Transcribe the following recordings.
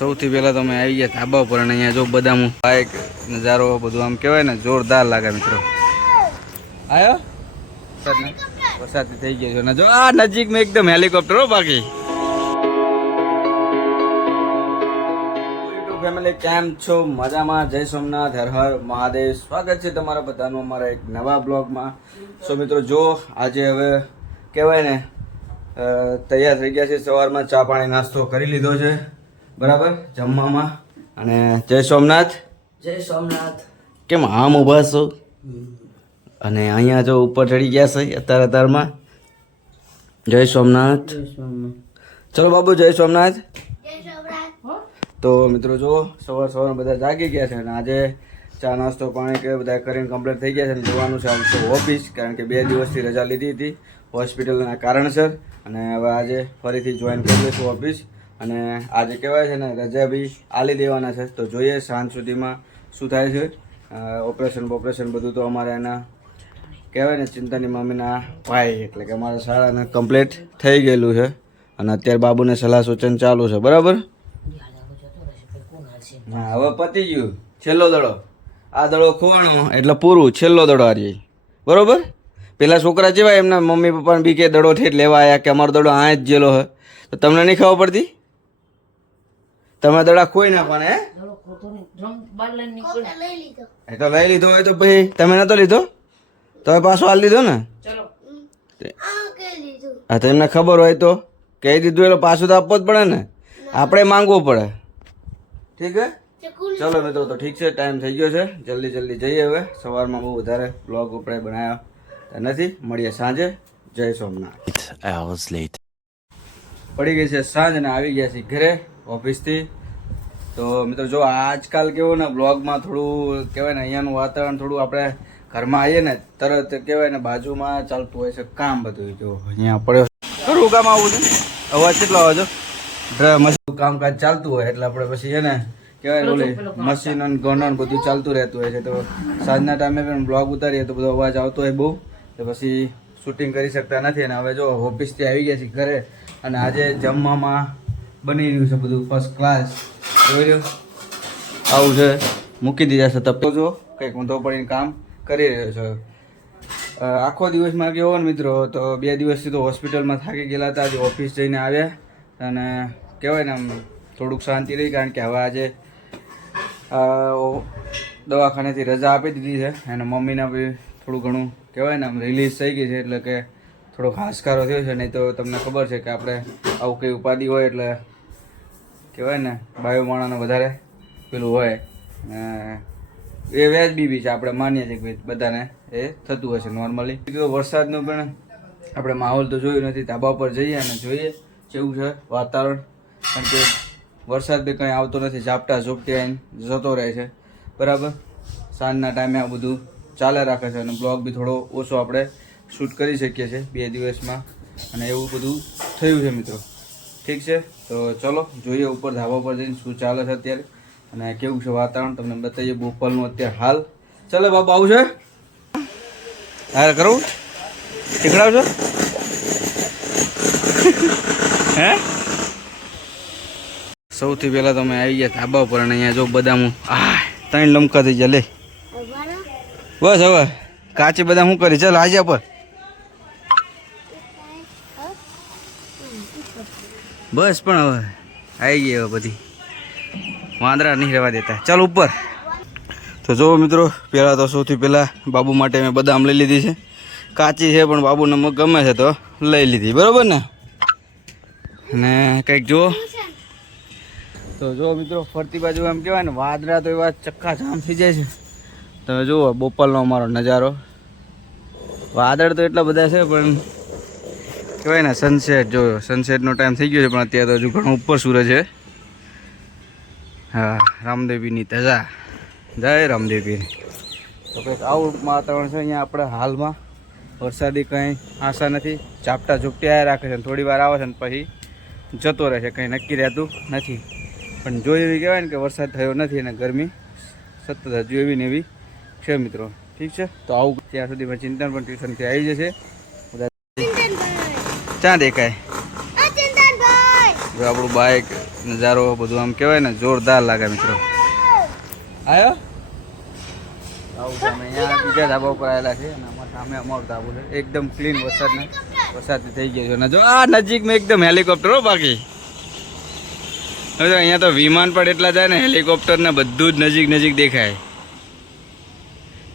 સૌથી પહેલા તમે આવી ગયા ધાબા પર અને અહીંયા જો બધાનું બાઇક નજારો બધું આમ કહેવાય ને, જોરદાર લાગે મિત્રો. આવ્યો? વરસાદ થઈ ગયો છે. જો આ નજીક મેં એકદમ હેલિકોપ્ટર હો બાકી. ફેમિલી કેમ છો? મજામાં? જય સોમનાથ, હર હર મહાદેવ. સ્વાગત છે તમારા બધાનું અમારા એક નવા બ્લોગમાં. સો મિત્રો, જો આજે હવે કહેવાય ને તૈયાર થઈ ગયા છે સવારમાં ચા પાણી નાસ્તો કરી લીધો છે. બરાબર? જમવામાં. અને જય સોમનાથ. જય સોમનાથ. કેમ આમ ઊભા છો? અને અહીંયા જો ઉપર ચડી ગયા છે અત્યારે અત્યારમાં જય સોમનાથ. સોમનાથ. ચલો બાબુ જય સોમનાથ. તો મિત્રો જો સવાર સવારમાં બધા જાગી ગયા છે અને આજે ચા નાસ્તો પાણી કે બધા કરીને કમ્પ્લીટ થઈ ગયા છે અને જવાનું છે તો ઓફિસ કારણ કે બે દિવસથી રજા લીધી હતી હોસ્પિટલના કારણસર. અને હવે આજે ફરીથી જોઈન કરી લઈશું ઓફિસ અને આજે કહેવાય છે ને, રજા બી આલી દેવાના છે. તો જોઈએ સાંજ સુધીમાં શું થાય છે. ઓપરેશન ઓપરેશન બધું તો અમારે એના કહેવાય ને, ચિંતાની મમ્મીના ભાઈ, એટલે કે અમારા શાળાને કમ્પ્લીટ થઈ ગયેલું છે. અને અત્યારે બાબુને સલાહ સૂચન ચાલુ છે. બરાબર? હા, હવે પતી ગયું. છેલ્લો દડો. આ દડો ખોવાનો, એટલે પૂરું, છેલ્લો દડો હારી બરાબર? પેલા છોકરા જેવા એમના મમ્મી પપ્પાને બી કે દડો ઠેઠ લેવા આવ્યા કે અમારો દડો આ જ જેલો હે તો તમને નહીં ખબર પડતી? તમે દડા ખોઈ નાખવાના હે? તો લઈ લીધો હોય તો પછી તમે નતો લીધો? તમે પાછો હાલ લીધો ને? હા તો એમને ખબર હોય તો કહી દીધું એટલે પાછું તો આપવો જ પડે ને. આપણે માંગવું પડે. ઠીક હે? ચલો મિત્રો તો ઠીક છે ટાઈમ થઈ ગયો છે. જલ્દી જલ્દી જઈએ હવે. સવારમાં બહુ વધારે બ્લોગ આપણે બનાવ્યા નથી. મળીએ સાંજે. જય સોમનાથ. પડી ગઈ છે સાંજ ને આવી ગયા છે ઘરે. ઓફિસથી. તો મિત્રો જો આજકાલ કેવું ને બ્લોગમાં થોડું કહેવાય ને અહીંયાનું વાતાવરણ થોડું આપણે ઘરમાં આવીએ ને તરત કહેવાય ને બાજુમાં ચાલતું હોય છે કામ બધું. જો અહીંયા પડ્યો કરું કામ આવું છે. અવાજ કેટલો આવે છે? ડ્ર- કામકાજ ચાલતું હોય એટલે આપણે પછી છે ને કહેવાય ને ઓલી મશીન અને ગણન બધું ચાલતું રહેતું હોય છે. તો સાંજના ટાઈમે પણ બ્લોગ ઉતારીએ તો બધો અવાજ આવતો હોય બહુ. તો પછી શૂટિંગ કરી શકતા નથી. અને હવે જો ઓફિસથી આવી ગયા છીએ ઘરે. અને આજે જમવામાં બની રહ્યું છે બધું ફર્સ્ટ ક્લાસ જોઈ રહ્યો આવું છે. મૂકી દીધા છે તપ જો કંઈક ઊંધો પડીને કામ કરી રહ્યો છે. આખો દિવસમાં કેવો ને મિત્રો તો બે દિવસથી તો હોસ્પિટલમાં થાકી ગયેલા હતા આજે ઓફિસ જઈને આવ્યા. અને કહેવાય ને આમ થોડુંક શાંતિ રહી કારણ કે હવે આજે દવાખાનેથી રજા આપી દીધી છે. અને મમ્મીના બી થોડું ઘણું કહેવાય ને આમ રિલીઝ થઈ ગઈ છે એટલે કે થોડોક હાશકારો થયો છે. નહીં તો તમને ખબર છે કે આપણે આવું કંઈ ઉપાધિ હોય એટલે કહેવાય ને, બાયો માણાને વધારે પેલું હોય. એ વ્યાજબી બી છે, આપણે માનીએ છીએ કે બધાને એ થતું હશે નોર્મલી તો વરસાદનો પણ આપણે માહોલ તો જોયું નથી ધાબા પર જઈએ અને જોઈએ કેવું છે વાતાવરણ. કારણ કે વરસાદ બી કંઈ આવતો નથી, ઝાપટા ઝૂપટી આવીને જતો રહે છે. બરાબર? સાંજના ટાઈમે આ બધું ચાલે રાખે છે અને બ્લોગ બી થોડો ઓછો આપણે શૂટ કરી શકીએ છીએ બે દિવસમાં. અને એવું બધું થયું છે મિત્રો. ઠીક છે? તો ચલો, જોઈએ ઉપર ધાબા પર જઈને શું ચાલે છે અત્યારે. અને કેવું છે વાતાવરણ? તમને બતાવીએ બોપલનું અત્યારે હાલ. ચલો બાબા આવું છે? હા કરું. શીખડાવશો હે? સૌથી પહેલાં તમે આવી ગયા ધાબા પર અને અહીંયા જો બદામ. આ ત્રણ લમકા થઈ ગયા, લે. બસ હવે. કાચી બદામ શું કરી? ચાલ હાજા પર. બસ પણ હવે આવી ગઈ હવે બધી. વાંદરા નહીં રહેવા દેતા. ચાલ ઉપર. તો જુઓ મિત્રો, પહેલાં તો સૌથી પહેલાં બાબુ માટે મેં બદામ લઈ લીધી છે. કાચી છે, પણ બાબુને ગમે છે તો લઈ લીધી. બરાબર ને? અને કંઈક જુઓ. તો જો મિત્રો, ફરતી બાજુ એમ કહેવાય ને વાદરા તો એવા ચક્કા જામ થઈ જાય છે. તમે જુઓ, બોપલનો અમારો નજારો. વાદળ તો એટલા બધા છે, પણ કહેવાય ને સનસેટ જો સનસેટનો ટાઈમ થઈ ગયો છે, પણ અત્યારે તો હજુ ઘણું ઉપર સૂરજ છે. હા, રામદેવીની ધજા. જય રામદેવી. તો કંઈક આવું વાતાવરણ છે અહીંયા આપણે હાલમાં. વરસાદી કંઈ આશા નથી. ઝાપટા ઝૂપટી આવ્યા રાખે છે થોડી વાર આવે છે ને પછી જતો રહે છે, કંઈ નક્કી રહેતું નથી. પણ જોઈ એવી કહેવાય ને કે વરસાદ થયો નથી અને ગરમી સતત હજુ એવી ને એવી છે મિત્રો. ઠીક છે? તો આવું ત્યાં સુધીમાં ચિંતન પણ ટ્યુશનથી આવી જશે. ક્યાં દેખાય? જો આપણું બાઇક નજારો બધું આમ કહેવાય ને જોરદાર લાગે મિત્રો. આયો? આવું અમે અહીંયા બીજા ધાબા ઉપર આવેલા છે અને અમારા સામે અમારું ધાબુ છે. એકદમ ક્લીન વરસાદને વરસાદ થઈ ગયો છે. અને જો આ નજીકમાં એકદમ હેલિકોપ્ટર હો બાકી. હવે અહીંયા તો વિમાન પણ એટલા જાય ને હેલિકોપ્ટર ને બધું જ નજીક નજીક દેખાય.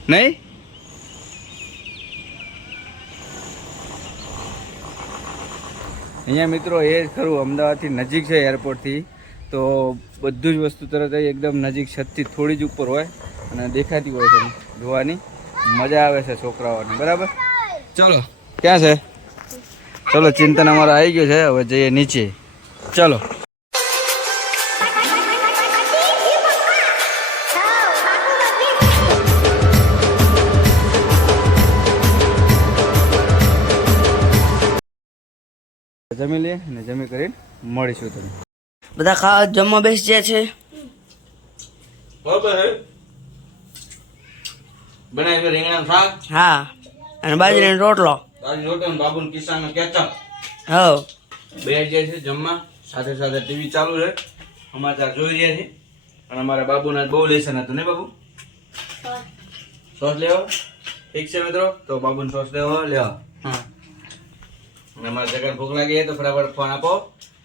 નહીં? અહીંયા મિત્રો એ ખરું, અમદાવાદથી નજીક છે એરપોર્ટથી. તો બધું જ વસ્તુ તરત એકદમ નજીક છતથી થોડી જ ઉપર હોય અને દેખાતી હોય છે જોવાની. મજા આવે છે છોકરાઓને, બરાબર? ચલો, ક્યાં છે? ચલો, ચિંતન અમારો આવી ગયો છે, હવે જઈએ નીચે. ચલો. જમી લઈએ અને જમી કરીને મળીશું તમે. બધા ખાવા જમવા બેસી જાય છે. બરાબર બનાવી રીંગણાનું શાક? હા. અને બાજરીનો રોટલો. તારી રોટો ને બાબુને કિસ્સાનો હો હવ. બે જાય છે જમવા સાથે સાથે ટીવી ચાલુ રહે. સમાચાર જોઈ રહ્યા છે. અને અમારા બાબુના બહુ લેસન હતું ને બાબુ? સોસ લેવો? ઠીક છે મિત્રો? તો બાબુને સોસ લેવો લેવો. હા. અને અમારા જગન ભૂખ લાગી તો ફટાફટ ફોન આપો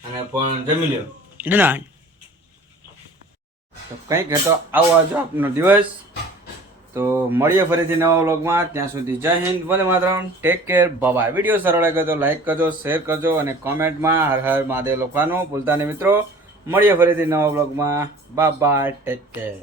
અને ફોન જમી લ્યો. ના તો કંઈક હતો આવો આજો આપનો દિવસ. તો મળીએ ફરીથી નવા વ્લોગમાં. ત્યાં સુધી જય હિન્દ વંદે માતરમ. ટેક કેર બાય વીડિયો સારો લાગે તો લાઈક કરજો શેર કરજો અને કોમેન્ટમાં હર હર મહાદેવ લખવાનું ભૂલતા નહીં મિત્રો. મળીએ ફરીથી નવા વ્લોગમાં. Bye bye take care